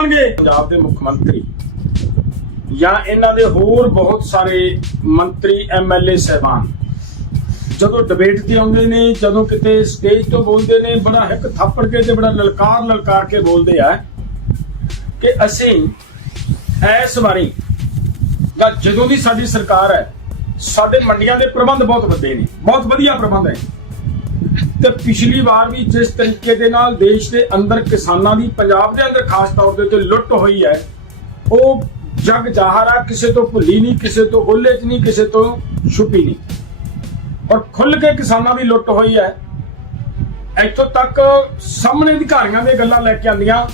ਹੋਣਗੇ। ਪੰਜਾਬ ਦੇ ਮੁੱਖ ਮੰਤਰੀ ਜਾਂ ਇਹਨਾਂ ਦੇ ਹੋਰ ਬਹੁਤ ਸਾਰੇ ਮੰਤਰੀ ਐਮਐਲਏ ਸਹਿਬਾਨ ਜਦੋਂ ਡਿਬੇਟ ਤੇ ਆਉਂਦੇ ਨੇ, ਜਦੋਂ ਕਿਤੇ ਸਟੇਜ ਤੋਂ ਬੋਲਦੇ ਨੇ, ਬੜਾ ਹਿੱਕ ਥਾਪੜ ਕੇ ਤੇ ਬੜਾ ਲਲਕਾਰ ਲਲਕਾਰ ਕੇ ਬੋਲਦੇ ਆ ਕਿ ਅਸੀਂ ਇਸ ਵਾਰੀ ਜਾਂ ਜਦੋਂ ਦੀ ਸਾਡੀ ਸਰਕਾਰ ਹੈ, ਸਾਡੇ ਮੰਡੀਆਂ ਦੇ ਪ੍ਰਬੰਧ ਬਹੁਤ ਵੱਡੇ ਨੇ, ਬਹੁਤ ਵਧੀਆ ਪ੍ਰਬੰਧ ਹੈ। ਤੇ ਪਿਛਲੀ ਵਾਰ ਵੀ ਜਿਸ ਤਰੀਕੇ ਦੇ ਨਾਲ ਦੇਸ਼ ਦੇ ਅੰਦਰ ਕਿਸਾਨਾਂ ਦੀ, ਪੰਜਾਬ ਦੇ ਅੰਦਰ ਖਾਸ ਤੌਰ ਦੇ ਉੱਤੇ ਲੁੱਟ ਹੋਈ ਹੈ, ਉਹ ਜਗ ਜ਼ਾਹਰ ਆ, ਕਿਸੇ ਤੋਂ ਭੁੱਲੀ ਨਹੀਂ, ਕਿਸੇ ਤੋਂ ਹੋਲੇ 'ਚ ਨਹੀਂ, ਕਿਸੇ ਤੋਂ ਛੁਪੀ ਨਹੀਂ। ਔਰ ਖੁੱਲ ਕੇ ਕਿਸਾਨਾਂ ਦੀ ਲੁੱਟ ਹੋਈ ਹੈ। ਇੱਥੋਂ ਤੱਕ ਸਾਹਮਣੇ ਅਧਿਕਾਰੀਆਂ ਦੀਆਂ ਗੱਲਾਂ ਲੈ ਕੇ ਆਂਦੀਆਂ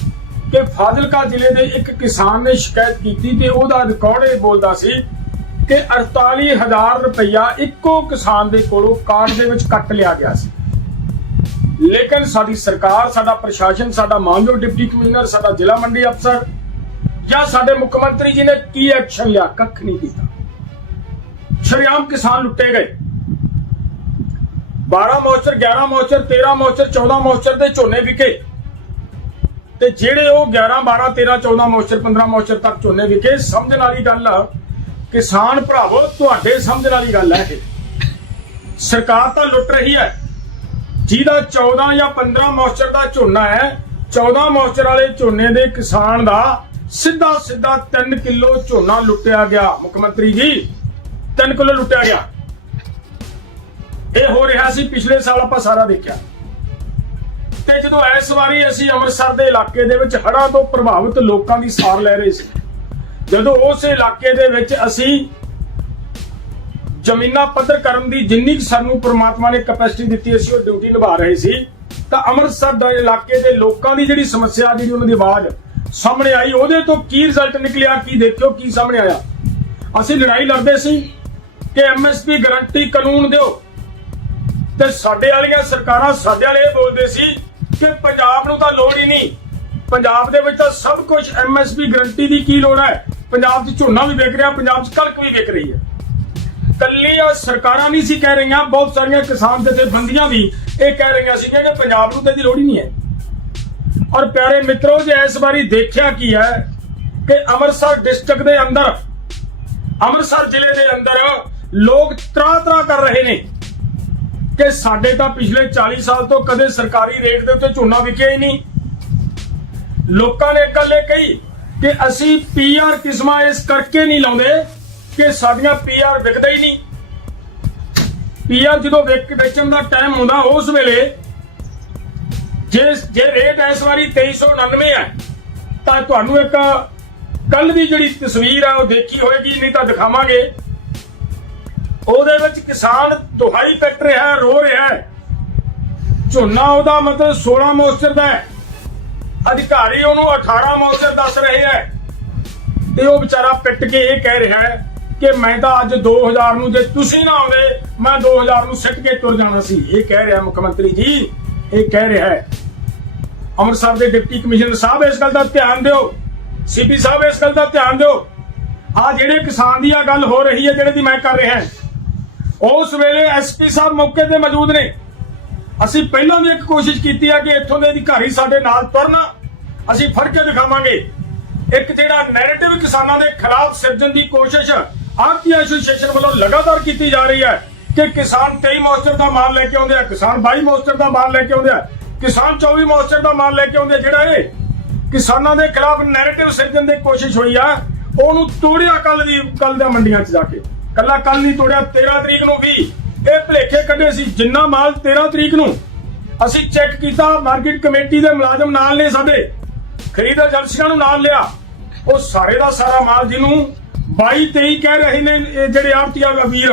ਕਿ ਫਾਜ਼ਿਲਕਾ ਜ਼ਿਲ੍ਹੇ ਦੇ ਇੱਕ ਕਿਸਾਨ ਨੇ ਸ਼ਿਕਾਇਤ ਕੀਤੀ ਤੇ ਉਹਦਾ ਰਿਕਾਰਡ ਇਹ ਬੋਲਦਾ ਸੀ ਕਿ 48000 ਰੁਪਇਆ ਇੱਕੋ ਕਿਸਾਨ ਦੇ ਕੋਲੋਂ ਕਾਰਡ ਦੇ ਵਿੱਚ ਕੱਟ ਲਿਆ ਗਿਆ ਸੀ। ਲੇਕਿਨ ਸਾਡੀ ਸਰਕਾਰ, ਸਾਡਾ ਪ੍ਰਸ਼ਾਸਨ, ਸਾਡਾ ਮਾਨਯੋਗ ਡਿਪਟੀ ਕਮਿਸ਼ਨਰ, ਸਾਡਾ ਜ਼ਿਲ੍ਹਾ ਮੰਡੀ ਅਫਸਰ ਜਾਂ ਸਾਡੇ ਮੁੱਖ ਮੰਤਰੀ ਜੀ ਨੇ ਕੀ ਐਕਸ਼ਨ ਲਿਆ? ਕੱਖ ਨਹੀਂ ਕੀਤਾ। ਸ਼ਰਿਆਮ ਕਿਸਾਨ ਲੁੱਟੇ ਗਏ। 12 ਮੋਚਰ 11 ਮੋਚਰ 13 ਮੋਚਰ 14 ਮੋਚਰ ਦੇ ਝੋਨੇ ਵਿਕੇ। ਤੇ ਜਿਹੜੇ ਉਹ 11 12 13 14 ਮੋਚਰ 15 ਮੋਚਰ ਤੱਕ ਝੋਨੇ ਵਿਕੇ, ਸਮਝਣ ਵਾਲੀ ਗੱਲ ਆ, ਕਿਸਾਨ ਭਰਾਵੋ, ਤੁਹਾਡੇ ਸਮਝਣ ਵਾਲੀ ਗੱਲ ਹੈ ਇਹ। ਸਰਕਾਰ ਤਾਂ ਲੁੱਟ ਰਹੀ ਹੈ। ਜਿਹਦਾ 14 ਜਾਂ 15 ਮੋਇਸਚਰ ਦਾ ਝੋਨਾ ਹੈ 14 ਮੋਇਸਚਰ ਵਾਲੇ ਝੋਨੇ ਦੇ ਕਿਸਾਨ ਦਾ ਸਿੱਧਾ ਸਿੱਧਾ 3 ਕਿਲੋ ਝੋਨਾ ਲੁੱਟਿਆ ਗਿਆ। ਮੁੱਖ ਮੰਤਰੀ ਜੀ 3 ਕਿਲੋ ਲੁੱਟਿਆ ਗਿਆ। ਇਹ ਹੋ ਰਿਹਾ ਸੀ ਪਿਛਲੇ ਸਾਲ ਆਪਾਂ ਸਾਰਾ ਦੇਖਿਆ। ਤੇ ਜਦੋਂ ਇਸ ਵਾਰੀ ਅਸੀਂ ਅੰਮ੍ਰਿਤਸਰ ਦੇ ਇਲਾਕੇ ਦੇ ਵਿੱਚ ਹੜ੍ਹਾਂ ਤੋਂ ਪ੍ਰਭਾਵਿਤ ਲੋਕਾਂ ਦੀ ਸਾਰ ਲੈ ਰਹੇ ਸੀ, ਜਦੋਂ ਉਸ ਇਲਾਕੇ ਦੇ ਵਿੱਚ ਅਸੀਂ ਜ਼ਮੀਨਾਂ ਪੱਧਰ ਕਰਨ ਦੀ ਜਿੰਨੀ ਕੁ ਸਾਨੂੰ ਪ੍ਰਮਾਤਮਾ ਨੇ ਕੈਪੈਸਿਟੀ ਦਿੱਤੀ ਅਸੀਂ ਉਹ ਡਿਊਟੀ ਨਿਭਾ ਰਹੇ ਸੀ। ਤਾਂ ਅੰਮ੍ਰਿਤਸਰ ਦੇ ਇਲਾਕੇ ਦੇ ਲੋਕਾਂ ਦੀ ਜਿਹੜੀ ਸਮੱਸਿਆ, ਜਿਹੜੀ ਉਹਨਾਂ ਦੀ ਆਵਾਜ਼ ਸਾਹਮਣੇ ਆਈ, ਉਹਦੇ ਤੋਂ ਕੀ ਰਿਜ਼ਲਟ ਨਿਕਲਿਆ, ਕੀ ਦੇਖਿਓ, ਕੀ ਸਾਹਮਣੇ ਆਇਆ? ਅਸੀਂ ਲੜਾਈ ਲੜਦੇ ਸੀ ਕਿ ਐਮਐਸਪੀ ਗਾਰੰਟੀ ਕਾਨੂੰਨ ਦਿਓ। ਤੇ ਸਾਡੇ ਵਾਲੀਆਂ ਸਰਕਾਰਾਂ ਸਾਡੇ ਵਾਲੇ ਇਹ ਬੋਲਦੇ ਸੀ ਕਿ ਪੰਜਾਬ ਨੂੰ ਤਾਂ ਲੋੜ ਹੀ ਨਹੀਂ। ਪੰਜਾਬ ਦੇ ਵਿੱਚ ਤਾਂ ਸਭ ਕੁਝ ਐਮਐਸਪੀ ਗਾਰੰਟੀ ਦੀ ਕੀ ਲੋੜ ਹੈ? ਪੰਜਾਬ 'ਚ ਝੋਨਾ ਵੀ ਵਿਕ ਰਿਹਾ, ਪੰਜਾਬ 'ਚ ਕਣਕ ਵੀ ਵਿਕ ਰਹੀ ਹੈ। ਕੱਲੀਆਂ ਸਰਕਾਰਾਂ ਨਹੀਂ ਸੀ ਕਹਿ ਰਹੀਆਂ, ਬਹੁਤ ਸਾਰੀਆਂ ਕਿਸਾਨ ਜਥੇਬੰਦੀਆਂ ਵੀ ਇਹ ਕਹਿ ਰਹੀਆਂ ਸੀ ਕਿ ਪੰਜਾਬ ਨੂੰ ਤਾਂ ਇਹਦੀ ਲੋੜ ਹੀ ਨਹੀਂ ਹੈ। ਔਰ ਪਿਆਰੇ ਮਿੱਤਰੋ, ਜੇ ਇਸ ਵਾਰੀ ਦੇਖਿਆ ਕੀ ਹੈ ਕਿ ਅੰਮ੍ਰਿਤਸਰ ਡਿਸਟ੍ਰਿਕਟ ਦੇ ਅੰਦਰ, ਅੰਮ੍ਰਿਤਸਰ ਜ਼ਿਲ੍ਹੇ ਦੇ ਅੰਦਰ ਲੋਕ ਤਰਾ ਤਰਾ ਕਰ ਰਹੇ ਨੇ ਕਿ ਸਾਡੇ ਤਾਂ ਪਿਛਲੇ 40 ਸਾਲ ਤੋਂ ਕਦੇ ਸਰਕਾਰੀ ਰੇਟ ਦੇ ਉੱਤੇ ਝੋਨਾ ਵਿਕਿਆ ਹੀ ਨਹੀਂ। ਲੋਕਾਂ ਨੇ ਇੱਕ ਗੱਲ ਇਹ ਕਹੀ ਕਿ ਅਸੀਂ ਪੀਆਰ ਕਿਸਮਾਂ ਇਸ ਕਰਕੇ ਨਹੀਂ ਲਾਉਂਦੇ ਕਿ ਸਾਡੀਆਂ ਪੀਆਰ ਵਿਕਦਾ ਹੀ ਨਹੀਂ। ਪੀਆਰ ਜਦੋਂ ਵਿਕ ਵੇਚਣ ਦਾ ਟਾਈਮ ਹੁੰਦਾ ਉਸ ਵੇਲੇ, ਜੇ ਜੇ ਰੇਟ ਇਸ ਵਾਰੀ 2399 ਹੈ, ਤਾਂ ਤੁਹਾਨੂੰ ਇੱਕ ਕੱਲ ਦੀ ਜਿਹੜੀ ਤਸਵੀਰ ਹੈ ਉਹ ਦੇਖੀ ਹੋਏਗੀ, ਨਹੀਂ ਤਾਂ ਦਿਖਾਵਾਂਗੇ। ਉਹਦੇ ਵਿੱਚ ਕਿਸਾਨ ਦੁਹਾਈ ਕੱਟ ਰਿਹਾ, ਰੋ ਰਿਹਾ ਝੋਨਾ ਉਹਦਾ ਮਤਲਬ 16 ਮੋਇਸਚਰ ਦਾ ਹੈ। ਅਧਿਕਾਰੀ ਉਹਨੂੰ 18 ਮੋਇਸਚਰ ਦੱਸ ਰਹੇ ਹੈ। ਤੇ ਉਹ ਵਿਚਾਰਾ ਪਿੱਟ ਕੇ ਇਹ ਕਹਿ ਰਿਹਾ ਹੈ ਕਿ ਮੈਂ ਤਾਂ ਅੱਜ 2000 ਨੂੰ ਜੇ ਤੁਸੀਂ ਨਾ ਆਉਂਦੇ, ਮੈਂ 2000 ਨੂੰ ਸਿੱਟ ਕੇ ਤੁਰ ਜਾਣਾ ਸੀ। ਇਹ ਕਹਿ ਰਿਹਾ ਮੁੱਖ ਮੰਤਰੀ ਜੀ, ਇਹ ਕਹਿ ਰਿਹਾ ਹੈ। ਅੰਮ੍ਰਿਤਸਰ ਦੇ ਡਿਪਟੀ ਕਮਿਸ਼ਨਰ ਸਾਹਿਬ, ਇਸ ਗੱਲ ਦਾ ਧਿਆਨ ਦਿਓ। ਸੀਪੀ ਸਾਹਿਬ, ਇਸ ਗੱਲ ਦਾ ਧਿਆਨ ਦਿਓ। ਆ ਜਿਹੜੇ ਕਿਸਾਨ ਦੀ ਆ ਗੱਲ ਹੋ ਰਹੀ ਹੈ, ਜਿਹੜੇ ਦੀ ਮੈਂ ਕਰ ਰਿਹਾ ਉਸ ਵੇਲੇ ਐਸਪੀ ਸਾਹਿਬ ਮੌਕੇ ਤੇ ਮੌਜੂਦ ਨੇ। ਅਸੀਂ ਪਹਿਲਾਂ ਵੀ ਇੱਕ ਕੋਸ਼ਿਸ਼ ਕੀਤੀ ਹੈ ਕਿ ਇੱਥੋਂ ਦੇ ਅਧਿਕਾਰੀ ਸਾਡੇ ਨਾਲ ਤੁਰਨ। ਅਸੀਂ ਫੜ ਕੇ ਦਿਖਾਵਾਂਗੇ। ਇੱਕ ਜਿਹੜਾ ਨੈਰੇਟਿਵ ਕਿਸਾਨਾਂ ਦੇ ਖਿਲਾਫ ਸਿਰਜਣ ਦੀ ਕੋਸ਼ਿਸ਼ ਆਰਤੀ ਐਸੋਸੀਏਸ਼ਨ ਵੱਲੋਂ ਲਗਾਤਾਰ ਕੀਤੀ ਜਾ ਰਹੀ ਹੈ ਕਿ ਕਿਸਾਨ 23 ਮੋਇਸਚਰ ਦਾ ਮਾਲ ਲੈ ਕੇ ਆਉਂਦੇ ਆ, ਕਿਸਾਨ 22 ਮੋਇਸਚਰ ਦਾ ਮਾਲ ਲੈ ਕੇ ਆਉਂਦੇ ਆ, ਕਿਸਾਨ 24 ਮੋਇਸਚਰ ਦਾ ਮਾਲ ਲੈ ਕੇ ਆਉਂਦੇ ਜਿਹੜਾ ਇਹ ਕਿਸਾਨਾਂ ਦੇ ਖਿਲਾਫ ਨੈਰੇਟਿਵ ਸਿਰਜਣ ਦੀ ਕੋਸ਼ਿਸ਼ ਹੋਈ ਆ, ਉਹਨੂੰ ਤੋੜਿਆ ਕੱਲ ਦੀ ਕੱਲ ਦੇ ਮੰਡੀਆਂ 'ਚ ਜਾ ਕੇ। ਕੱਲਾ ਕੱਲ ਨਹੀਂ ਤੋੜਿਆ 13 ਤਰੀਕ ਨੂੰ ਵੀ ਇਹ ਭਲੇਖੇ ਕੱਢੇ ਸੀ, ਜਿੰਨਾ ਮਾਲ 13 ਤਰੀਕ ਨੂੰ ਅਸੀਂ ਚੈੱਕ ਕੀਤਾ ਮਾਰਕੀਟ ਕਮੇਟੀ ਦੇ ਮੁਲਾਜ਼ਮ ਨਾਲ ਨੇ ਸਾਡੇ ਖਰੀਦ ਏਜੰਸੀਆਂ ਨੂੰ ਨਾਲ ਲਿਆ, ਉਹ ਸਾਰੇ ਦਾ ਸਾਰਾ ਮਾਲ ਜਿਹਨੂੰ 22 23 ਕਹਿ ਰਹੇ ਨੇ, ਇਹ ਜਿਹੜੇ ਆਰਤੀਆ ਵੀਰ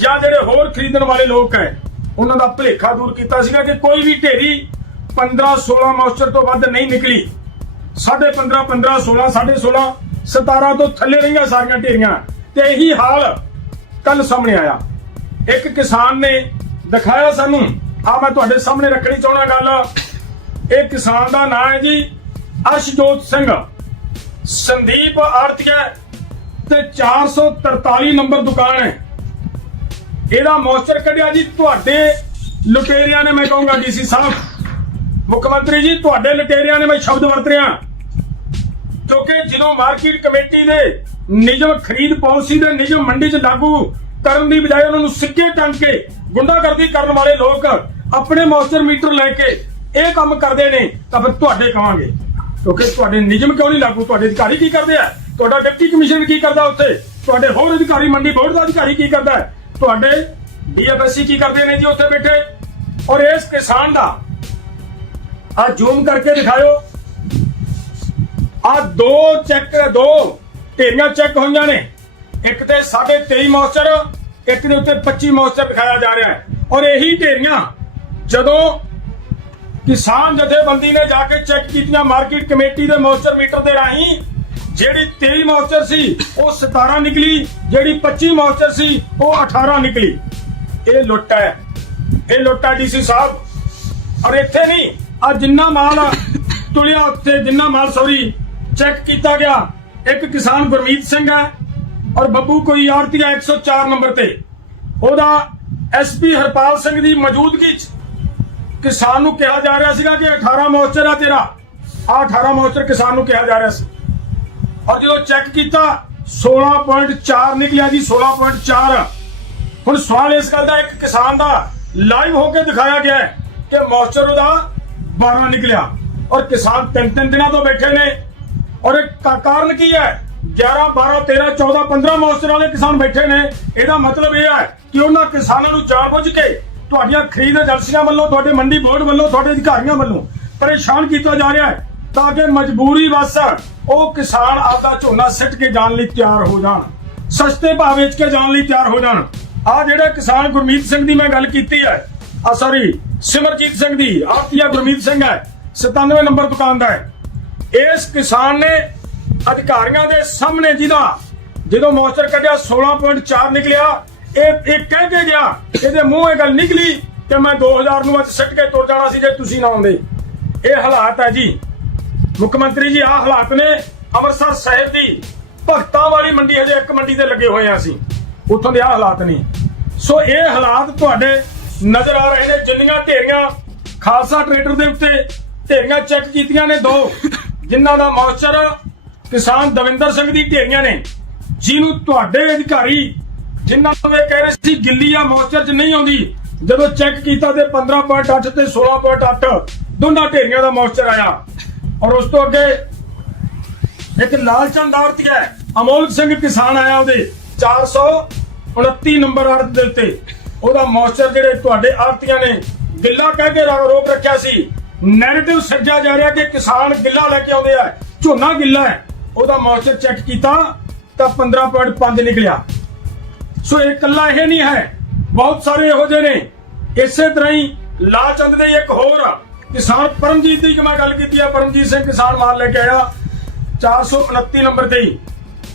ਜਾਂ ਜਿਹੜੇ ਹੋਰ ਖਰੀਦਣ ਵਾਲੇ ਲੋਕ ਹੈ, ਉਹਨਾਂ ਦਾ ਭਲੇਖਾ ਦੂਰ ਕੀਤਾ ਸੀਗਾ ਕਿ ਕੋਈ ਵੀ ਢੇਰੀ 15 16 ਮੋਇਸਚਰ ਤੋਂ ਵੱਧ ਨਹੀਂ ਨਿਕਲੀ। 15.5 15 16 16.5 17 ਤੋਂ ਥੱਲੇ ਰਹੀਆਂ ਸਾਰੀਆਂ ਢੇਰੀਆਂ। ਤੇ ਇਹੀ ਹਾਲ ਕੱਲ ਸਾਹਮਣੇ ਆਇਆ। ਇੱਕ ਕਿਸਾਨ ਨੇ ਦਿਖਾਇਆ ਸਾਨੂੰ ਆ ਮੈਂ ਤੁਹਾਡੇ ਸਾਹਮਣੇ ਰੱਖਣੀ ਚਾਹਣਾ ਗੱਲ। ਇਹ ਕਿਸਾਨ ਦਾ ਨਾਮ ਹੈ ਜੀ ਅਰਸ਼ਜੋਤ ਸਿੰਘ। ਸੰਦੀਪ ਆਰਤੀਆ ਤੇ 443 ਨੰਬਰ ਦੁਕਾਨ ਹੈ। ਇਹਦਾ ਮੋਇਸਚਰ ਕੱਢਿਆ ਜੀ, ਤੁਹਾਡੇ ਲੁਟੇਰਿਆਂ ਨੇ, ਮੈਂ ਕਹੂੰਗਾ ਡੀਸੀ ਸਾਹਿਬ। ਮੁੱਖ ਮੰਤਰੀ ਜੀ, ਤੁਹਾਡੇ ਲੁਟੇਰਿਆਂ ਨੇ ਮੈਂ ਸ਼ਬਦ ਵਰਤ ਰਿਹਾ। ਕਿਉਂਕਿ ਜਦੋਂ ਮਾਰਕੀਟ ਕਮੇਟੀ ਦੇ ਨਿਯਮ ਖਰੀਦ ਪਾਲਿਸੀ ਦੇ ਨਿਯਮ ਮੰਡੀ 'ਚ ਲਾਗੂ ਕਰਨ ਦੀ ਬਜਾਏ ਉਹਨਾਂ ਨੂੰ ਸਿੱਕੇ ਟੰਗ ਕੇ ਗੁੰਡਾਗਰਦੀ ਕਰਨ ਵਾਲੇ ਲੋਕ ਆਪਣੇ ਮੌਸਚਰ ਮੀਟਰ ਲੈ ਕੇ ਇਹ ਕੰਮ ਕਰਦੇ ਨੇ, ਤਾਂ ਫਿਰ ਤੁਹਾਡੇ ਕਵਾਂਗੇ। ਕਿਉਂਕਿ ਤੁਹਾਡੇ ਨਿਯਮ ਕਿਉਂ ਨਹੀਂ ਲਾਗੂ? ਤੁਹਾਡੇ ਅਧਿਕਾਰੀ ਕੀ ਕਰਦੇ ਆ? ਤੁਹਾਡਾ ਡਿਪਟੀ ਕਮਿਸ਼ਨਰ ਕੀ ਕਰਦਾ ਉੱਥੇ? ਤੁਹਾਡੇ ਹੋਰ ਅਧਿਕਾਰੀ, ਮੰਡੀ ਬੋਰਡ ਦਾ ਅਧਿਕਾਰੀ ਕੀ ਕਰਦਾ ਹੈ? ਤੁਹਾਡੇ ਡੀਐਫਐਸਸੀ ਕੀ ਕਰਦੇ ਨੇ ਜੀ ਉੱਥੇ ਬੈਠੇ? ਔਰ ਇਸ ਕਿਸਾਨ ਦਾ ਆ ਜ਼ੂਮ ਕਰਕੇ ਦਿਖਾਓ ਆ ਦੋ ਚੈੱਕ, ਦੋ ਢੇਰੀਆਂ ਚੈੱਕ ਹੋਈਆਂ ਨੇ। ਇੱਕ ਤੇ 23.5 ਮੌਸਚਰ, ਇੱਕ ਦੇ ਉੱਤੇ 25 ਮੌਸਚਰ ਦਿਖਾਇਆ ਜਾ ਰਿਹਾ ਹੈ। ਔਰ ਇਹੀ ਢੇਰੀਆਂ, ਜਦੋਂ ਕਿਸਾਨ ਜਥੇਬੰਦੀ ਨੇ ਜਾ ਕੇ ਚੈੱਕ ਕੀਤੀਆਂ, ਮਾਰਕੀਟ ਕਮੇਟੀ ਦੇ ਮੌਸਚਰ ਮੀਟਰ ਦੇ ਰਾਹੀਂ ਜਿਹੜੀ 23 ਮੌਸਚਰ ਸੀ, ਉਹ 17 ਨਿਕਲੀ, ਜਿਹੜੀ 25 ਮੌਸਚਰ ਸੀ, ਉਹ 18 ਨਿਕਲੀ। ਇਹ ਲੁੱਟ ਹੈ। ਇਹ ਲੁੱਟ ਹੈ ਡੀਸੀ ਸਾਹਿਬ। ਔਰ ਇੱਥੇ ਨਹੀਂ ਆ ਜਿੰਨਾ ਮਾਲ ਤੁਲਿਆ ਉੱਥੇ, ਜਿੰਨਾ ਮਾਲ ਸੌਰੀ ਚੈੱਕ ਕੀਤਾ ਗਿਆ। ਇੱਕ ਕਿਸਾਨ ਗੁਰਮੀਤ ਸਿੰਘ ਹੈ, ਔਰ ਬੱਬੂ ਕੋਈ ਆਰਤੀਆ 104 ਨੰਬਰ ਤੇ। ਉਹਦਾ ਐਸਪੀ ਹਰਪਾਲ ਸਿੰਘ ਦੀ ਮੌਜੂਦਗੀ 'ਚ ਕਿਸਾਨ ਨੂੰ ਕਿਹਾ ਜਾ ਰਿਹਾ ਸੀਗਾ ਕਿ 18 ਮੋਇਸਚਰ ਆ ਤੇਰਾ। ਆ 18 ਮੋਇਸਚਰ ਕਿਸਾਨ ਨੂੰ ਕਿਹਾ ਜਾ ਰਿਹਾ ਸੀ। ਔਰ ਜਦੋਂ ਚੈੱਕ ਕੀਤਾ 16.4 ਨਿਕਲਿਆ ਜੀ 16.4 ਹੁਣ ਸਵਾਲ ਇਸ ਗੱਲ ਦਾ ਇੱਕ ਕਿਸਾਨ ਦਾ ਲਾਈਵ ਹੋ ਕੇ ਦਿਖਾਇਆ ਗਿਆ ਕਿ ਮੋਇਸਚਰ ਉਹਦਾ 12 ਨਿਕਲਿਆ ਔਰ ਕਿਸਾਨ ਤਿੰਨ ਤਿੰਨ ਦਿਨਾਂ ਤੋਂ ਬੈਠੇ ਨੇ। ਔਰ ਇਹ ਕਾਰਨ ਕੀ ਹੈ? 11 12 13 14 15 ਮੋਇਸਚਰ ਵਾਲੇ ਕਿਸਾਨ ਬੈਠੇ ਨੇ। ਇਹਦਾ ਮਤਲਬ ਇਹ ਹੈ ਕਿ ਉਹਨਾਂ ਕਿਸਾਨਾਂ ਨੂੰ ਜਾਣਬੁੱਝ ਕੇ ਤੁਹਾਡੀਆਂ ਖਰੀਦ ਏਜੰਸੀਆਂ ਵੱਲੋਂ, ਤੁਹਾਡੇ ਮੰਡੀ ਬੋਰਡ ਵੱਲੋਂ, ਤੁਹਾਡੇ ਅਧਿਕਾਰੀਆਂ ਵੱਲੋਂ ਪਰੇਸ਼ਾਨ ਕੀਤਾ ਜਾ ਰਿਹਾ ਹੈ। ਤਾਂ ਕਿ ਮਜਬੂਰੀ ਵਸ ਉਹ ਕਿਸਾਨ ਆਪਦਾ ਝੋਨਾ ਸਿੱਟ ਕੇ ਜਾਣ ਲਈ ਤਿਆਰ ਹੋ ਜਾਣ, ਸਸਤੇ ਭਾਅ ਵੇਚ ਕੇ ਜਾਣ ਲਈ ਤਿਆਰ ਹੋ ਜਾਣ। ਆ ਜਿਹੜੇ ਕਿਸਾਨ ਗੁਰਮੀਤ ਸਿੰਘ ਦੀ ਮੈਂ ਗੱਲ ਕੀਤੀ ਹੈ, ਆ ਸੌਰੀ ਸਿਮਰਜੀਤ ਸਿੰਘ ਦੀ, ਆਰਤੀਆ ਗੁਰਮੀਤ ਸਿੰਘ ਹੈ 97 ਨੰਬਰ ਦੁਕਾਨ ਦਾ ਹੈ। ਇਸ ਕਿਸਾਨ ਨੇ ਅਧਿਕਾਰੀਆਂ ਦੇ ਸਾਹਮਣੇ ਜਿਹਦਾ ਜਦੋਂ ਮੌਸਚਰ ਕੱਢਿਆ 16.4 ਨਿਕਲਿਆ, ਇਹ ਇਹ ਕਹਿ ਕੇ ਗਿਆ, ਇਹਦੇ ਮੂੰਹ ਇਹ ਗੱਲ ਨਿਕਲੀ ਤੇ ਮੈਂ 2000 ਨੂੰ ਅੱਜ ਸਿੱਟ ਕੇ ਤੁਰ ਜਾਣਾ ਸੀ ਜੇ ਤੁਸੀਂ ਨਾ ਆਉਂਦੇ। ਇਹ ਹਾਲਾਤ ਹੈ ਜੀ। ਮੁੱਖ ਮੰਤਰੀ ਜੀ, ਆਹ ਹਾਲਾਤ ਨੇ ਅੰਮ੍ਰਿਤਸਰ ਸਾਹਿਬ ਦੀ ਭਗਤਾਂ ਵਾਲੀ ਮੰਡੀ, ਹਜੇ ਇੱਕ ਮੰਡੀ ਤੇ ਲੱਗੇ ਹੋਏ ਆ ਅਸੀਂ। ਉੱਥੋਂ ਦੇ ਆਹ ਹਾਲਾਤ ਨਹੀਂ ਸੋ ਇਹ ਹਾਲਾਤ ਤੁਹਾਡੇ ਨਜ਼ਰ ਆ ਰਹੇ ਨੇ, ਜਿੰਨੀਆਂ ਢੇਰੀਆਂ ਖਾਲਸਾ ਟਰੇਡਰ ਦੇ ਉੱਤੇ ਢੇਰੀਆਂ ਚੈੱਕ ਕੀਤੀਆਂ ਨੇ ਦੋ, ਜਿਨ੍ਹਾਂ ਦਾ ਮੌਚਰ ਕਿਸਾਨ ਦਵਿੰਦਰ ਸਿੰਘ ਦੀ ਢੇਰੀਆਂ ਨੇ। ਜਿਹਨੂੰ ਤੁਹਾਡੇ ਅਧਿਕਾਰੀ ਜਿਨ੍ਹਾਂ ਨੂੰ ਇਹ ਕਹਿ ਰਹੇ ਸੀ, ਗਿੱਲੀ ਆ ਮੌਚਰ 'ਚ ਨਹੀਂ ਆਉਂਦੀ। ਜਦੋਂ ਚੈੱਕ ਕੀਤਾ ਤੇ 15.8 ਤੇ 16.8 ਦੋਨਾਂ ਢੇਰੀਆਂ ਦਾ ਮੌਚਰ ਆਇਆ। ਔਰ ਉਸ ਤੋਂ ਅੱਗੇ ਇੱਕ ਲਾਲਚੰਦ ਆਰਤੀ ਹੈ। ਅਮੋਲ ਸਿੰਘ ਕਿਸਾਨ ਆਇਆ ਉਹਦੇ 429 ਨੰਬਰ ਆਰਤ ਦੇ ਉੱਤੇ। ਉਹਦਾ ਮੌਸਚਰ ਜਿਹੜੇ ਤੁਹਾਡੇ ਆਰਤੀਆਂ ਨੇ ਗਿੱਲਾ ਕਹਿ ਕੇ ਰੋਕ ਰੱਖਿਆ ਸੀ। ਨੈਰੇਟਿਵ ਸਿਰਜਿਆ ਜਾ ਰਿਹਾ ਕਿ ਕਿਸਾਨ ਗਿੱਲਾ ਲੈ ਕੇ ਆਉਂਦੇ ਆ। ਝੋਨਾ ਗਿੱਲਾ ਹੈ। ਉਹਦਾ ਮੌਸਚਰ ਚੈੱਕ ਕੀਤਾ ਤਾਂ 15.5 ਨਿਕਲਿਆ। ਸੋ ਇਹ ਇਕੱਲਾ ਇਹ ਨਹੀਂ ਹੈ। ਬਹੁਤ ਸਾਰੇ ਇਹੋ ਜਿਹੇ ਨੇ। ਇਸੇ ਤਰ੍ਹਾਂ ਹੀ ਲਾਲਚੰਦ ਦੇ ਇੱਕ ਹੋਰ ਆ, ਕਿਸਾਨ ਪਰਮਜੀਤ ਦੀ ਮੈਂ ਗੱਲ ਕੀਤੀ ਆ, ਪਰਮਜੀਤ ਸਿੰਘ ਕਿਸਾਨ ਮਾਲ ਲੈ ਕੇ ਆਇਆ 429 ਨੰਬਰ ਤੇ ਹੀ।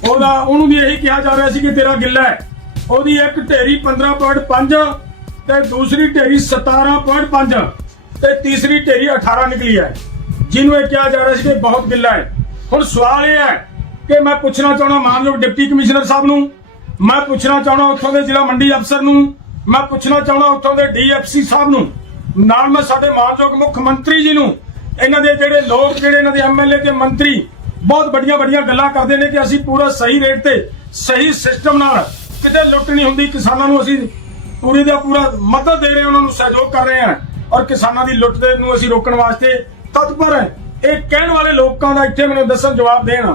ਉਹਦਾ ਉਹਨੂੰ ਵੀ ਇਹੀ ਕਿਹਾ ਜਾ ਰਿਹਾ ਸੀ ਕਿ ਤੇਰਾ ਗਿੱਲਾ ਹੈ। ਉਹਦੀ ਇੱਕ ਢੇਰੀ 15.5 ਤੇ ਦੂਸਰੀ ਢੇਰੀ 17.5 ਤੇ ਤੀਸਰੀ ਢੇਰੀ 18 ਨਿਕਲੀ ਹੈ। ਜਿਹਨੂੰ ਇਹ ਕਿਹਾ ਜਾ ਰਿਹਾ ਸੀ ਕਿ ਬਹੁਤ ਗਿੱਲਾ ਹੈ। ਹੁਣ ਸਵਾਲ ਇਹ ਹੈ ਕਿ ਮੈਂ ਪੁੱਛਣਾ ਚਾਹਣਾ ਮਾਨਯੋਗ ਡਿਪਟੀ ਕਮਿਸ਼ਨਰ ਸਾਹਿਬ ਨੂੰ, ਮੈਂ ਪੁੱਛਣਾ ਚਾਹਣਾ ਉੱਥੋਂ ਦੇ ਜ਼ਿਲ੍ਹਾ ਮੰਡੀ ਅਫਸਰ ਨੂੰ, ਮੈਂ ਪੁੱਛਣਾ ਚਾਹਣਾ ਉੱਥੋਂ ਦੇ ਡੀਐਫਸੀ ਸਾਹਿਬ ਨੂੰ ਨਾਲ ਮੈਂ ਸਾਡੇ ਮਾਨਯੋਗ ਮੁੱਖ ਮੰਤਰੀ ਜੀ ਨੂੰ, ਇਹਨਾਂ ਦੇ ਜਿਹੜੇ ਲੋਕ, ਜਿਹੜੇ ਇਹਨਾਂ ਦੇ ਐਮਐਲਏ ਤੇ ਮੰਤਰੀ, ਬਹੁਤ ਵੱਡੀਆਂ ਵੱਡੀਆਂ ਗੱਲਾਂ ਕਰਦੇ ਨੇ ਕਿ ਅਸੀਂ ਪੂਰਾ ਸਹੀ ਰੇਟ ਤੇ, ਸਹੀ ਸਿਸਟਮ ਨਾਲ ਕਿਤੇ ਲੁੱਟ ਨਹੀਂ ਹੁੰਦੀ। ਕਿਸਾਨਾਂ ਨੂੰ ਅਸੀਂ ਪੂਰੀ ਦਾ ਪੂਰਾ ਮਦਦ ਦੇ ਰਹੇ ਹਾਂ, ਉਹਨਾਂ ਨੂੰ ਸਹਿਯੋਗ ਕਰ ਰਹੇ ਹਾਂ ਔਰ ਕਿਸਾਨਾਂ ਦੀ ਲੁੱਟ ਦੇ ਨੂੰ ਅਸੀਂ ਰੋਕਣ ਵਾਸਤੇ ਤਤਪਰ ਹੈ। ਇਹ ਕਹਿਣ ਵਾਲੇ ਲੋਕਾਂ ਦਾ ਇੱਥੇ ਮੈਨੂੰ ਦੱਸਣ ਜਵਾਬ ਦੇਣ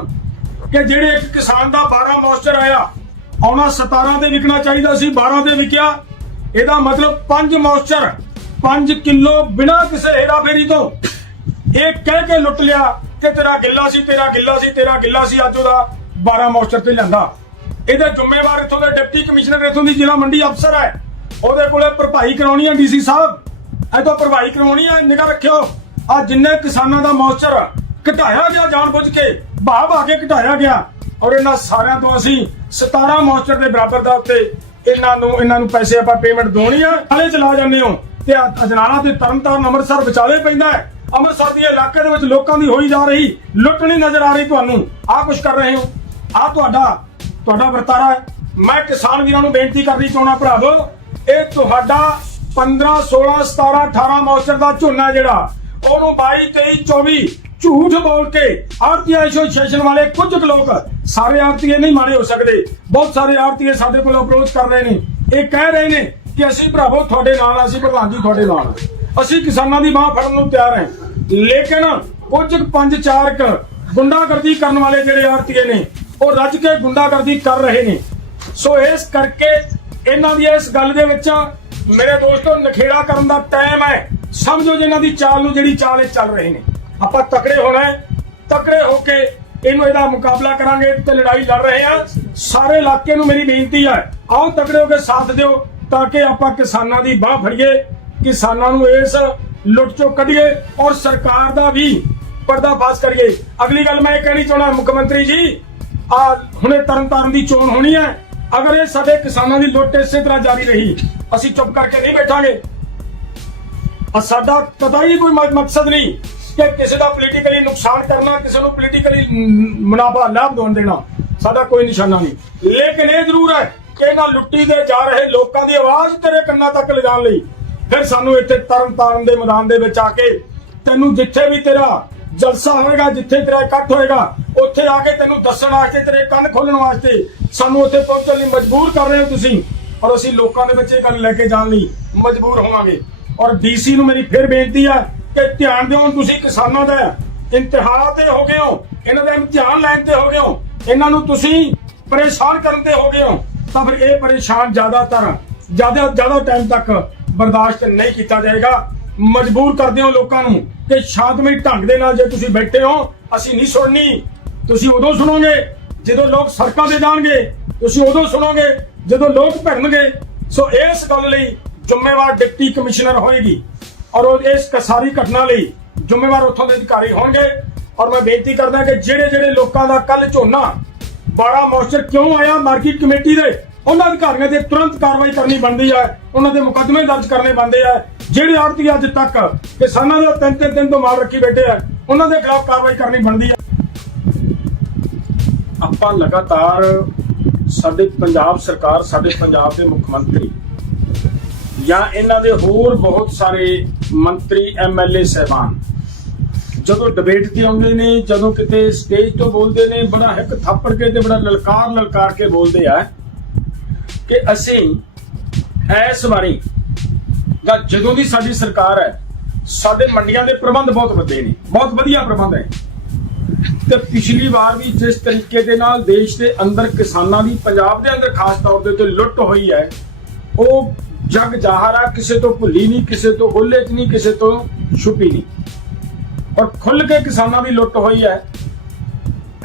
ਕਿ ਜਿਹੜੇ ਇੱਕ ਕਿਸਾਨ ਦਾ 12 ਮੌਸਚਰ ਆਇਆ ਆਉਣਾ 17 ਤੇ ਵਿਕਣਾ ਚਾਹੀਦਾ ਸੀ 12 ਤੇ ਵਿਕਿਆ। ਇਹਦਾ ਮਤਲਬ 5 ਮੌਸਚਰ 5 ਕਿਲੋ ਬਿਨਾਂ ਕਿਸੇ ਹੇਰਾਫੇਰੀ ਤੋਂ। ਇਹ ਕਹਿ ਕੇ ਲੁੱਟ ਲਿਆ ਕਿ ਤੇਰਾ ਗਿੱਲਾ ਸੀ, ਤੇਰਾ ਗਿੱਲਾ ਸੀ, ਤੇਰਾ ਗਿੱਲਾ ਸੀ, ਅੱਜ ਉਹਦਾ 12 ਮੌਸਚਰ ਤੇ ਲੈਂਦਾ ਇਹਦੇ ਜ਼ਿੰਮੇਵਾਰ ਇਥੋਂ ਦੇ ਡਿਪਟੀ ਕਮਿਸ਼ਨਰ, ਇਥੋਂ ਦੀ ਜ਼ਿਲ੍ਹਾ ਮੰਡੀ ਅਫਸਰ ਹੈ। ਉਹਦੇ ਕੋਲੇ ਭਰਪਾਈ ਕਰਾਉਣੀ ਹੈ ਡੀਸੀ ਸਾਹਿਬ। ਇਹ ਤੋਂ ਭਰਪਾਈ ਕਰਾਉਣੀ ਹੈ, ਨਿਗਾਹ ਰੱਖਿਓ। ਆ ਜਿੰਨੇ ਕਿਸਾਨਾਂ ਦਾ ਮੌਸਚਰ ਘਟਾਇਆ ਗਿਆ ਜਾਣਬੁੱਝ ਕੇ ਭਾਅ ਭਾ ਕੇ ਘਟਾਇਆ ਗਿਆ। ਔਰ ਇਹਨਾਂ ਸਾਰਿਆਂ ਤੋਂ ਅਸੀਂ 17 ਮੌਸਚਰ ਦੇ ਬਰਾਬਰ ਦਾ ਉੱਤੇ ਇਹਨਾਂ ਨੂੰ ਇਹਨਾਂ ਨੂੰ ਪੈਸੇ ਆਪਾਂ ਪੇਮੈਂਟ ਦੋਣੀ ਆ। ਹਾਲੇ ਚਲਾ ਜਾਂਦੇ ਹੋ। ਤੇ ਅਜਨਾਲਾ ਤੇ ਤਰਨਤਾਰਨ ਅੰਮ੍ਰਿਤਸਰ ਵਿਚਾਲੇ ਪੈਂਦਾ ਹੈ, ਅੰਮ੍ਰਿਤਸਰ ਦੇ ਇਲਾਕੇ ਦੇ ਵਿੱਚ ਲੋਕਾਂ ਦੀ ਹੋਈ ਜਾ ਰਹੀ ਲੁੱਟ ਨਹੀਂ ਨਜ਼ਰ ਆ ਰਹੀ ਤੁਹਾਨੂੰ। ਆਹ ਕੁਝ ਕਰ ਰਹੇ ਹੋ। ਆਹ ਤੁਹਾਡਾ ਤੁਹਾਡਾ ਵਰਤਾਰਾ ਹੈ। ਮੈਂ ਕਿਸਾਨ ਵੀਰਾਂ ਨੂੰ ਬੇਨਤੀ ਕਰਨੀ ਚਾਹਣਾ ਭਰਾਵੋ ਇਹ ਤੁਹਾਡਾ 15 16 17 18 ਮੌਸਚਰ ਦਾ ਝੋਨਾ ਜਿਹੜਾ। ਉਹਨੂੰ 22 23 24 ਝੂਠ ਬੋਲ ਕੇ ਆਰਤੀ ਐਸੋਸੀਏਸ਼ਨ ਵਾਲੇ ਕੁਝ ਲੋਕ ਸਾਰੇ ਆਰਤੀਏ ਨਹੀਂ ਮਾਰੇ ਹੋ ਸਕਦੇ। ਬਹੁਤ ਸਾਰੇ ਆਰਤੀਏ ਸਾਡੇ ਕੋਲ ਅਪਰੋਚ ਕਰ ਰਹੇ ਨੇ। ਇਹ ਕਹਿ ਰਹੇ ਨੇ ਕਿ ਅਸੀਂ ਭਰਾਵੋ ਤੁਹਾਡੇ ਨਾਲ, ਅਸੀਂ ਪ੍ਰਧਾਨ ਜੀ ਤੁਹਾਡੇ ਨਾਲ। ਅਸੀਂ ਕਿਸਾਨਾਂ ਦੀ ਬਾਹ ਫੜਨ ਨੂੰ ਤਿਆਰ ਹਾਂ। ਲੇਕਿਨ ਕੁਝ ਪੰਜ ਚਾਰ ਕ ਗੁੰਡਾਗਰਦੀ ਕਰਨ ਵਾਲੇ ਜਿਹੜੇ ਆਰਤੀਏ ਨੇ, ਉਹ ਰੱਜ ਕੇ ਗੁੰਡਾਗਰਦੀ ਕਰ ਰਹੇ ਨੇ। ਸੋ ਇਸ ਕਰਕੇ ਇਹਨਾਂ ਦੀ ਇਸ ਗੱਲ ਦੇ ਵਿੱਚ ਮੇਰੇ ਦੋਸਤੋ, ਨਖੇੜਾ ਕਰਨ ਦਾ ਟਾਈਮ ਹੈ। ਸਮਝੋ ਜੇ ਇਹਨਾਂ ਦੀ ਚਾਲ ਨੂੰ, ਜਿਹੜੀ ਚਾਲ ਇਹ ਚੱਲ ਰਹੇ ਨੇ। ਆਪਾਂ ਤਕੜੇ ਹੋਣਾ ਹੈ। ਤਕੜੇ ਹੋ ਕੇ ਇਹਨੂੰ ਇਹਦਾ ਮੁਕਾਬਲਾ ਕਰਾਂਗੇ ਤੇ ਲੜਾਈ ਲੜ ਰਹੇ ਆ ਸਾਰੇ ਇਲਾਕੇ ਨੂੰ ਮੇਰੀ ਬੇਨਤੀ ਹੈ, ਆਓ ਤਕੜੇ ਹੋ ਕੇ ਸਾਥ ਦਿਓ। ਤਾਂ ਕਿ ਆਪਾਂ ਕਿਸਾਨਾਂ ਦੀ ਬਾਹ ਫੜੀਏ, ਕਿਸਾਨਾਂ ਨੂੰ ਇਸ ਲੁੱਟ ਚੋਂ ਕੱਢੀਏ ਔਰ ਸਰਕਾਰ ਦਾ ਵੀ ਪਰਦਾਫਾਸ਼ ਕਰੀਏ। ਅਗਲੀ ਗੱਲ ਮੈਂ ਇਹ ਕਹਿਣੀ ਚਾਹਣਾ ਮੁੱਖ ਮੰਤਰੀ ਜੀ, ਆ ਹੁਣੇ ਤਰਨ ਦੀ ਚੋਣ ਹੋਣੀ ਹੈ। ਅਗਰ ਇਹ ਸਾਡੇ ਕਿਸਾਨਾਂ ਦੀ ਲੁੱਟ ਇਸੇ ਤਰ੍ਹਾਂ ਜਾਰੀ ਰਹੀ, ਅਸੀਂ ਚੁੱਪ ਕਰਕੇ ਨਹੀਂ ਬੈਠਾਂਗੇ। ਸਾਡਾ ਕਦਾਈ ਕੋਈ ਮਕਸਦ ਨਹੀਂ ਕਿ ਕਿਸੇ ਦਾ ਪੋਲੀਟੀਕਲੀ ਨੁਕਸਾਨ ਕਰਨਾ, ਕਿਸੇ ਨੂੰ ਪੋਲੀਟੀਕਲੀ ਮੁਨਾਫਾ ਲਾਭ ਦੇਣ ਦੇਣਾ। ਸਾਡਾ ਕੋਈ ਨਿਸ਼ਾਨਾ ਨਹੀਂ। ਲੇਕਿਨ ਇਹ ਜ਼ਰੂਰ ਹੈ ਇਹਨਾਂ ਲੁੱਟੀ ਦੇ ਜਾ ਰਹੇ ਲੋਕਾਂ ਦੀ ਆਵਾਜ਼ ਤੇਰੇ ਕੰਨਾਂ ਤੱਕ ਲਿਜਾਣ ਲਈ। ਫਿਰ ਸਾਨੂੰ ਇੱਥੇ ਤਰਨ ਤਾਰਨ ਦੇ ਮੈਦਾਨ ਦੇ ਵਿੱਚ ਆ ਕੇ ਤੈਨੂੰ ਜਿੱਥੇ ਵੀ ਤੇਰਾ ਜਲਸਾ ਹੋਏਗਾ, ਜਿੱਥੇ ਤੇਰਾ ਇਕੱਠ ਹੋਏਗਾ, ਉੱਥੇ ਆ ਕੇ ਤੈਨੂੰ ਦੱਸਣ ਵਾਸਤੇ, ਤੇਰੇ ਕੰਨ ਖੋਲਣ ਵਾਸਤੇ ਸਾਨੂੰ ਉੱਥੇ ਪਹੁੰਚਣ ਲਈ ਮਜਬੂਰ ਕਰ ਰਹੇ ਹੋ ਤੁਸੀਂ। ਔਰ ਅਸੀਂ ਲੋਕਾਂ ਦੇ ਵਿੱਚ ਇਹ ਗੱਲ ਲੈ ਕੇ ਜਾਣ ਲਈ ਮਜਬੂਰ ਹੋਵਾਂਗੇ। ਔਰ ਡੀਸੀ ਨੂੰ ਮੇਰੀ ਫਿਰ ਬੇਨਤੀ ਆ ਕਿ ਧਿਆਨ ਦਿਓ ਤੁਸੀਂ ਕਿਸਾਨਾਂ ਦਾ ਇੰਤਹਾ ਤੇ ਹੋ ਗਏ ਹੋ। ਇਹਨਾਂ ਦਾ ਇਮਤਿਹਾਨ ਲੈਣ ਤੇ ਹੋ ਗਏ ਹੋ। ਇਹਨਾਂ ਨੂੰ ਤੁਸੀਂ ਪਰੇਸ਼ਾਨ ਕਰਨ ਤੇ ਹੋ ਗਏ ਹੋ। ਤਾਂ ਫਿਰ ਇਹ ਪਰੇਸ਼ਾਨ ਜ਼ਿਆਦਾਤਰ, ਜ਼ਿਆਦਾ ਜ਼ਿਆਦਾ ਟਾਈਮ ਤੱਕ ਬਰਦਾਸ਼ਤ ਨਹੀਂ ਕੀਤਾ ਜਾਏਗਾ। ਮਜਬੂਰ ਕਰਦੇ ਹੋ ਲੋਕਾਂ ਨੂੰ ਕਿ ਸ਼ਾਂਤਮਈ ਢੰਗ ਦੇ ਨਾਲ ਜੇ ਤੁਸੀਂ ਬੈਠੇ ਹੋ, ਅਸੀਂ ਨਹੀਂ ਸੁਣਨੀ। ਤੁਸੀਂ ਉਦੋਂ ਸੁਣੋਗੇ ਜਦੋਂ ਲੋਕ ਸੜਕਾਂ ਤੇ ਜਾਣਗੇ। ਤੁਸੀਂ ਉਦੋਂ ਸੁਣੋਗੇ ਜਦੋਂ ਲੋਕ ਭਰਨਗੇ। ਸੋ ਇਸ ਗੱਲ ਲਈ ਜ਼ਿੰਮੇਵਾਰ ਡਿਪਟੀ ਕਮਿਸ਼ਨਰ ਹੋਏਗੀ ਔਰ ਇਸ ਸਾਰੀ ਘਟਨਾ ਲਈ ਜ਼ਿੰਮੇਵਾਰ ਉੱਥੋਂ ਦੇ ਅਧਿਕਾਰੀ ਹੋਣਗੇ। ਔਰ ਮੈਂ ਬੇਨਤੀ ਕਰਦਾ ਕਿ ਜਿਹੜੇ ਜਿਹੜੇ ਲੋਕਾਂ ਦਾ ਕੱਲ ਝੋਨਾ ਬੜਾ ਮੋਇਸਚਰ ਕਿਉਂ ਆਇਆ ਮਾਰਕੀਟ ਕਮੇਟੀ ਦੇ? ਉਹਨਾਂ ਅਧਿਕਾਰੀਆਂ ਤੇ ਤੁਰੰਤ ਕਾਰਵਾਈ ਕਰਨੀ ਬਣਦੀ ਹੈ। ਉਹਨਾਂ ਦੇ ਮੁਕੱਦਮੇ ਦਰਜ ਕਰਨੇ ਬਣਦੇ ਆ। ਜਿਹੜੇ ਆੜਤੀ ਅੱਜ ਤੱਕ ਕਿਸਾਨਾਂ ਦਾ ਤਿੰਨ ਤਿੰਨ ਦਿਨ ਤੋਂ ਮਾਲ ਰੱਖੀ ਬੈਠੇ ਆ, ਉਹਨਾਂ ਦੇ ਖਿਲਾਫ ਕਾਰਵਾਈ ਕਰਨੀ ਬਣਦੀ ਹੈ ਆਪਾਂ ਲਗਾਤਾਰ ਸਾਡੇ ਪੰਜਾਬ ਸਰਕਾਰ, ਸਾਡੇ ਪੰਜਾਬ ਦੇ ਮੁੱਖ ਮੰਤਰੀ ਜਾਂ ਇਹਨਾਂ ਦੇ ਹੋਰ ਬਹੁਤ ਸਾਰੇ ਮੰਤਰੀ ਐਮਐਲਏ ਸਹਿਬਾਨ ਜਦੋਂ ਡਿਬੇਟ ਤੇ ਆਉਂਦੇ ਨੇ, ਜਦੋਂ ਕਿਤੇ ਸਟੇਜ ਤੋਂ ਬੋਲਦੇ ਨੇ, ਬੜਾ ਹਿੱਕ ਥਾਪੜ ਕੇ ਤੇ ਬੜਾ ਲਲਕਾਰ ਲਲਕਾਰ ਕੇ ਬੋਲਦੇ ਆ ਕਿ ਅਸੀਂ ਇਸ ਵਾਰੀ ਜਾਂ ਜਦੋਂ ਦੀ ਸਾਡੀ ਸਰਕਾਰ ਹੈ, ਸਾਡੇ ਮੰਡੀਆਂ ਦੇ ਪ੍ਰਬੰਧ ਬਹੁਤ ਵੱਡੇ ਨੇ, ਬਹੁਤ ਵਧੀਆ ਪ੍ਰਬੰਧ ਹੈ। ਤੇ ਪਿਛਲੀ ਵਾਰ ਵੀ ਜਿਸ ਤਰੀਕੇ ਦੇ ਨਾਲ ਦੇਸ਼ ਦੇ ਅੰਦਰ ਕਿਸਾਨਾਂ ਦੀ, ਪੰਜਾਬ ਦੇ ਅੰਦਰ ਖਾਸ ਤੌਰ ਦੇ ਉੱਤੇ ਲੁੱਟ ਹੋਈ ਹੈ, ਉਹ ਜਗ ਜ਼ਾਹਰ ਆ ਕਿਸੇ ਤੋਂ ਭੁੱਲੀ ਨਹੀਂ, ਕਿਸੇ ਤੋਂ ਹੋਲੇ ਚ ਨਹੀਂ, ਕਿਸੇ ਤੋਂ ਛੁਪੀ ਨਹੀਂ। ਔਰ ਖੁੱਲ ਕੇ ਕਿਸਾਨਾਂ ਦੀ ਲੁੱਟ ਹੋਈ ਹੈ।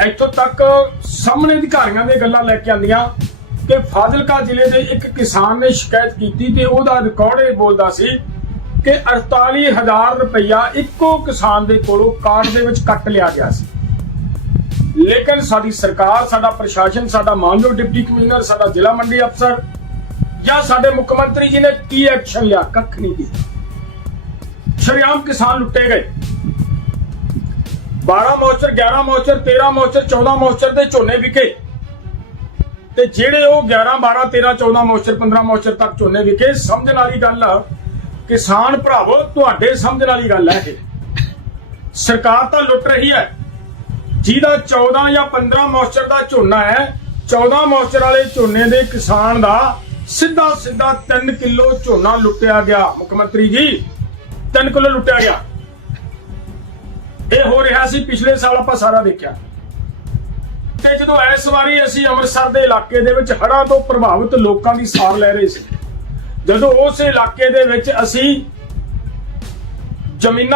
ਇੱਥੋਂ ਤੱਕ ਸਾਹਮਣੇ ਅਧਿਕਾਰੀਆਂ ਦੇ ਗੱਲਾਂ ਲੈ ਕੇ ਆਂਦੀਆਂ ਕਿ ਫਾਜ਼ਿਲਕਾ ਜ਼ਿਲ੍ਹੇ ਦੇ ਇੱਕ ਕਿਸਾਨ ਨੇ ਸ਼ਿਕਾਇਤ ਕੀਤੀ ਤੇ ਉਹਦਾ ਰਿਕਾਰਡ ਇਹ ਬੋਲਦਾ ਸੀ ਕਿ 48000 ਰੁਪਇਆ ਇੱਕੋ ਕਿਸਾਨ ਦੇ ਕੋਲੋਂ ਕਾਰਡ ਦੇ ਵਿੱਚ ਕੱਟ ਲਿਆ ਗਿਆ ਸੀ। ਲੇਕਿਨ ਸਾਡੀ ਸਰਕਾਰ, ਸਾਡਾ ਪ੍ਰਸ਼ਾਸਨ, ਸਾਡਾ ਮਾਨਯੋਗ ਡਿਪਟੀ ਕਮਿਸ਼ਨਰ, ਸਾਡਾ ਜ਼ਿਲ੍ਹਾ ਮੰਡੀ ਅਫਸਰ ਜਾਂ ਸਾਡੇ ਮੁੱਖ ਮੰਤਰੀ ਜੀ ਨੇ ਕੀ ਐਕਸ਼ਨ ਲਿਆ ਕੱਖ ਨਹੀਂ ਕੀਤਾ। ਸ਼ਰਿਆਮ ਕਿਸਾਨ ਲੁੱਟੇ ਗਏ। 12 ਮੋਚਰ 11 ਮੋਚਰ 13 ਮੋਚਰ 14 ਮੋਚਰ ਦੇ ਝੋਨੇ ਵਿਕੇ। ਤੇ ਜਿਹੜੇ ਉਹ 11 12 13 14 ਮੋਚਰ 15 ਮੋਚਰ ਤੱਕ ਝੋਨੇ ਵਿਕੇ ਸਮਝਣ ਵਾਲੀ ਗੱਲ ਆ, ਕਿਸਾਨ ਭਰਾਵੋ ਤੁਹਾਡੇ ਸਮਝਣ ਵਾਲੀ ਗੱਲ ਹੈ ਇਹ। ਸਰਕਾਰ ਤਾਂ ਲੁੱਟ ਰਹੀ ਹੈ ਜਿਹਦਾ 14 ਜਾਂ 15 ਮੋਇਸਚਰ ਦਾ ਝੋਨਾ ਹੈ 14 ਮੋਇਸਚਰ ਵਾਲੇ ਝੋਨੇ ਦੇ ਕਿਸਾਨ ਦਾ ਸਿੱਧਾ ਸਿੱਧਾ 3 ਕਿਲੋ ਝੋਨਾ ਲੁੱਟਿਆ ਗਿਆ। ਮੁੱਖ ਮੰਤਰੀ ਜੀ 3 ਕਿਲੋ ਲੁੱਟਿਆ ਗਿਆ। ਇਹ ਹੋ ਰਿਹਾ ਸੀ ਪਿਛਲੇ ਸਾਲ ਆਪਾਂ ਸਾਰਾ ਦੇਖਿਆ। ਤੇ ਜਦੋਂ ਇਸ ਵਾਰੀ ਅਸੀਂ ਅੰਮ੍ਰਿਤਸਰ ਦੇ ਇਲਾਕੇ ਦੇ ਵਿੱਚ ਹੜ੍ਹਾਂ ਤੋਂ ਪ੍ਰਭਾਵਿਤ ਲੋਕਾਂ ਦੀ ਸਾਰ ਲੈ ਰਹੇ ਸੀ, ਜਦੋਂ ਉਸ ਇਲਾਕੇ ਦੇ ਵਿੱਚ ਅਸੀਂ ਜ਼ਮੀਨਾਂ